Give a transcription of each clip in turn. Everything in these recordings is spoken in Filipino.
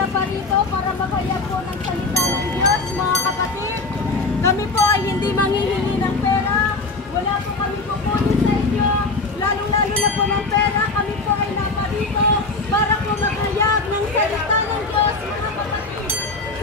naparito para magayag po ng salita ng Diyos, mga kapatid. Kami po ay hindi manghihingi ng pera. Wala po kami kukunin sa inyo. Lalong-lalo na po ng pera. Kami po ay naparito para po magayag ng salita ng Diyos, mga kapatid.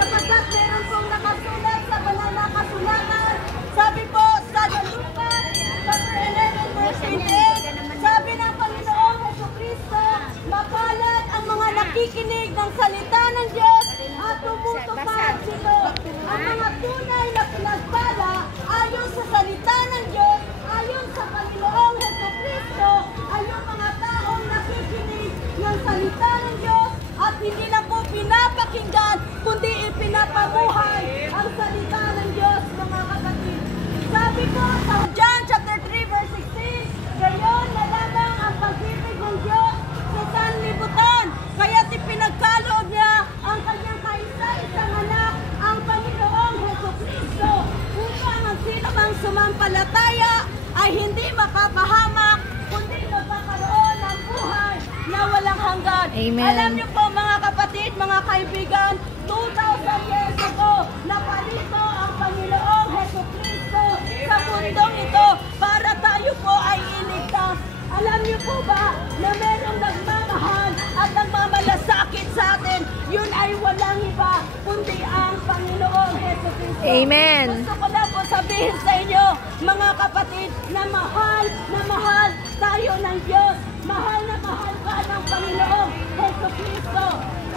Sapagkat meron pong nakasulat sa banal na kasulatan. Sabi po sa Lucas, chapter 11, verse 28, sabi ng Panginoong Jesucristo, mapalad ang mga nakikinig ng salita ng Diyos at tumutupad sila. Ang mga tunay na pinagpala ayon sa salita ng Diyos, ayon sa Panginoong Jesucristo, ay yung mga taong nakikinig ng salita ng Diyos at hindi lang po pinapakinggan, kundi ipinapabuhay ang salita ng Diyos, mga kapatid. Sabi po sa John chapter 3 verse 16, gayon na lamang ang pag-ibig ng Diyos sa sanlibutan, kaya't ipinagkaloob niya ang kanyang kaisa-isang anak, ang Panginoong Jesucristo, upang ang sino mang sumampalataya ay hindi makapahamak, kundi magkakaroon ng buhay na walang hanggan. Amen. Alam niyo po, mga kapatid, mga kaibigan, 2,000 years ago, naparito ang Panginoong Jesucristo sa mundong ito para tayo po ay iligtas. Alam niyo po ba na merong nagmamahal at nagmamalasakit sa atin? Yun ay walang iba kundi ang Panginoong Jesucristo. Amen. Gusto ko na po sabihin sa inyo, mga kapatid, na mahal tayo ng Diyos. Mahal na mahal ka ng Panginoong Jesucristo.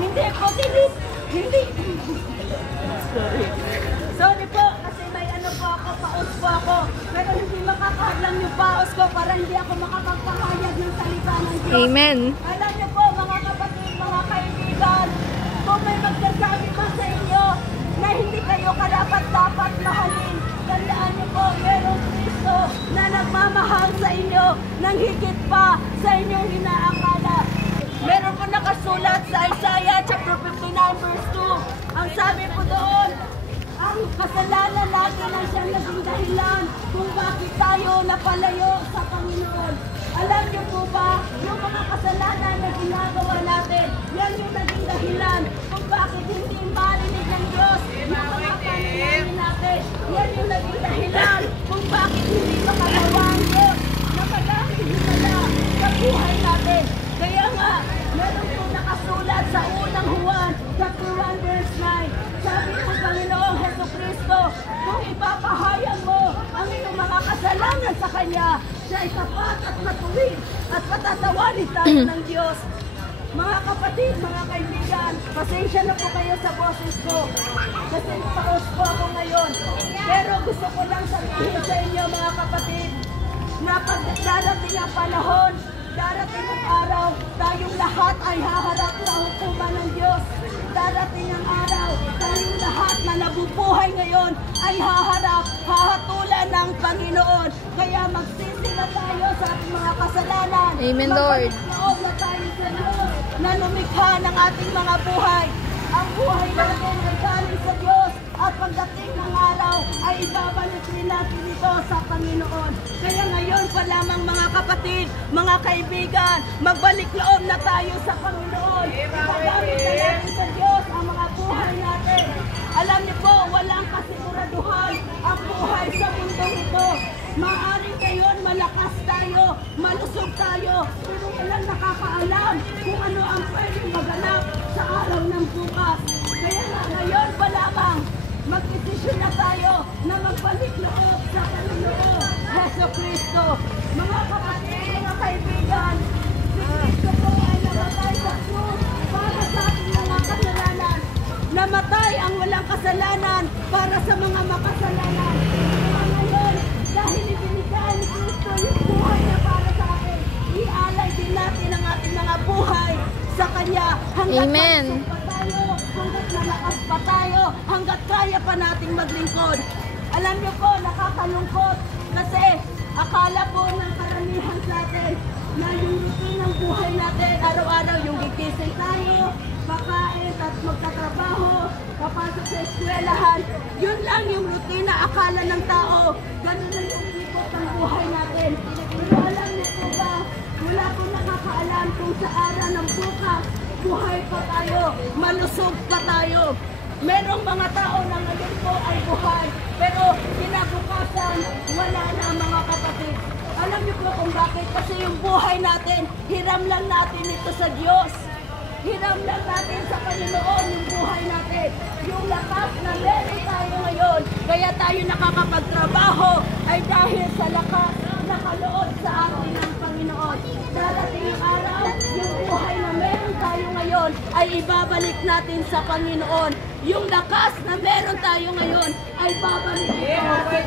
Hindi po, hindi. Sorry po, kasi may ano po ako, paus po ako. Pero hindi makakahadlang yung paus ko para hindi ako makapagpahayag ng salita ng Diyos. Amen. Alam niyo po, mga kapatid, mga kaibigan, kung may magsasabi pa sa inyo na hindi kayo karapat-dapat mahalin, tandaan niyo po, merong Kristo na nagmamahal sa inyo nang higit pa sa inyong inaakala. Meron po nakasulat sa Isaiah chapter 59 verse 2. Ang sabi po doon, ang kasalanan natin ang siyang naging dahilan kung bakit tayo napalayo sa Panginoon. Alam niyo po ba, yung mga kasalanan na ginagawa natin, yan yung naging dahilan kung bakit hindi marinig ng Diyos yung mga panalangin natin. Yan yung naging dahilan kung bakit hindi makagawa ang Diyos na pag-ahihimala sa buhay natin. Kaya nga, meron po nakasulat sa unang Juan, chapter 1 verse 9. Sabi ng Panginoong Jesucristo, kung ipapahayag mo ang iyong mga kasalanan sa Kanya, siya ay tapat at matuwid at patatawarin tayo ng Diyos. Mga kapatid, mga kaibigan, pasensya na po kayo sa boses ko kasi paus po ako ngayon. Pero gusto ko lang sabihin sa inyo, mga kapatid, na pag darating ang panahon, darating ang araw, tayong lahat ay haharap sa hukuman ng Diyos. Darating ang araw, tayong lahat na nabubuhay ngayon ay hahatulan ng Panginoon. Kaya magsisila tayo sa ating mga kasalanan. Amen, Lord. Magbalik na tayo sa Diyos na lumikha ng ating mga buhay. Ang buhay natin ay galing sa Diyos at pagdating ng araw ay ibabalik rin natin ito sa Panginoon. Kaya ngayon pa lamang, mga kapatid, mga kaibigan, magbalik loob na tayo sa Panginoon. Ipagamit na natin sa Diyos ang mga buhay natin. Alam niyo po, walang kasiguraduhan ang buhay sa mundong ito. Maaaring ngayon malakas tayo, malusog tayo, pero walang nakakaalam kung ano ang pwedeng maganap sa araw ng bukas. Kaya nga ngayon pa lamang, magdesisyon na tayo na magbalik loob sa Panginoon Jesucristo. Mga kapatid, mga kaibigan, si Kristo po ay namatay sa krus para sa ating mga kasalanan. Namatay ang walang kasalanan para sa mga makasalanan. Kaya ngayon, dahil ibinigay ni Kristo yung buhay niya para sa atin, ialay din natin ang ating mga buhay sa Kanya hanggat Amen. hanggat malakas pa tayo, hanggat kaya pa nating maglingkod. Alam niyo po, nakakalungkot kasi akala po ng karamihan sa atin na yung routine ng buhay natin, araw-araw yung gigising tayo, kakain at magtatrabaho, papasok sa eskwelahan, yun lang yung routine na akala ng tao. Ganun lang yung ikot ng buhay natin. Pero alam niyo po ba, wala pong nakakaalam kung sa araw ng bukas buhay pa tayo, malusog pa tayo. Merong mga tao na ngayon po ay buhay, pero kinabukasan, wala na mga kapatid. Alam niyo po kung bakit? Kasi yung buhay natin, hiram lang natin ito sa Diyos. Hiram lang natin sa Panginoon yung buhay natin. Yung lakas na meron tayo ngayon, kaya tayo nakakapagtrabaho, ay dahil sa lakas na kaloob sa atin ng Panginoon. Darating ang araw, yung buhay na meron tayo ngayon, ay ibabalik natin sa Panginoon. Yung lakas na meron tayo ngayon, ay babalik natin.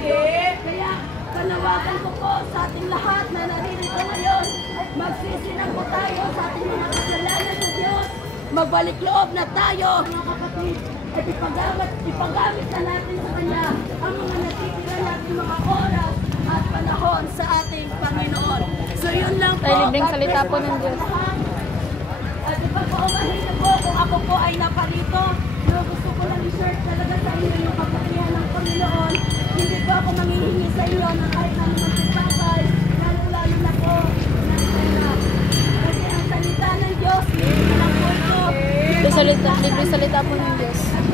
Kaya, panawagan ko po sa ating lahat na naririto ngayon, magsisinang po tayo sa ating mga kasalanan sa Diyos. Magbalik loob na tayo, mga kapatid, at ipagamit na natin sa Kanya ang mga natitira natin mga oras at panahon sa ating Panginoon. So yun lang po. Ay, libreng salita po ng Diyos. At ipagpaumahin na po kung ako po ay naparito, no, gusto ko lang i-share talaga sa inyo yung kapakihan ng Panginoon. Hindi po ako manghihingi sa inyo ng kahit anong magsasabay, lalo na po ng pera. Kasi ang salita ng Diyos, hindi na lang po ito. Libreng salita po ng Diyos. At